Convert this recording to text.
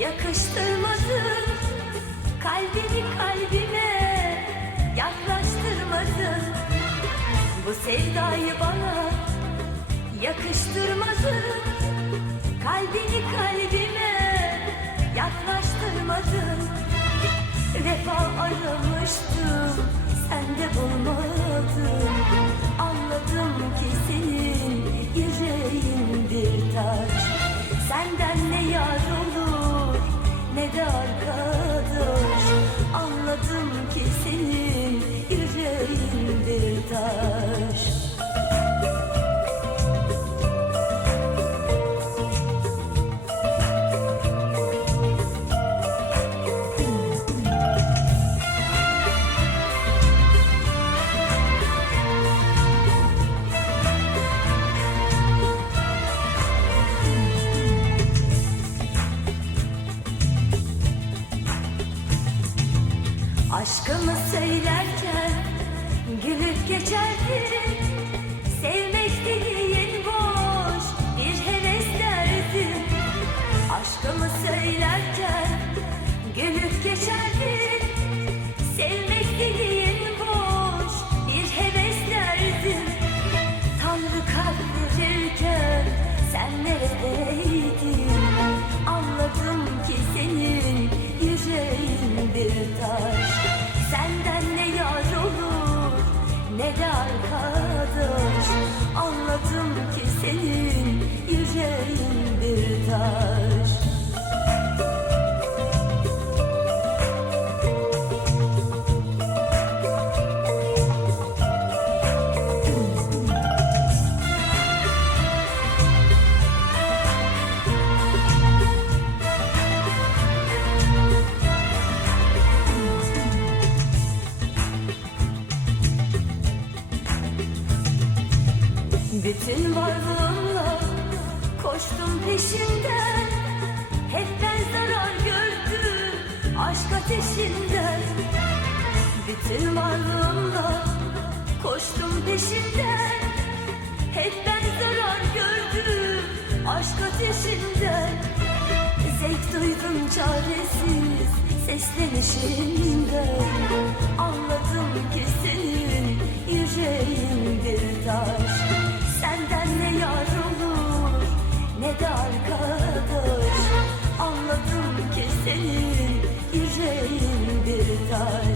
Yakıştırmadın kalbini kalbime yaklaştırmadın Bu sevdayı bana yakıştırmadın Kalbini kalbime yaklaştırmadın Vefa aramıştım sende bulmadım Anladım. ki Aşkım Anladım ki senin yüreğin bir taş Bütün varlığımla koştum peşinden. Hep ben zarar gördüm aşk ateşinden. Bütün varlığımla koştum peşinden. Hep ben zarar gördüm aşk ateşinden. Zevk duydum çaresiz seslenişinden Anladım ki senin yüreğin bir taş time.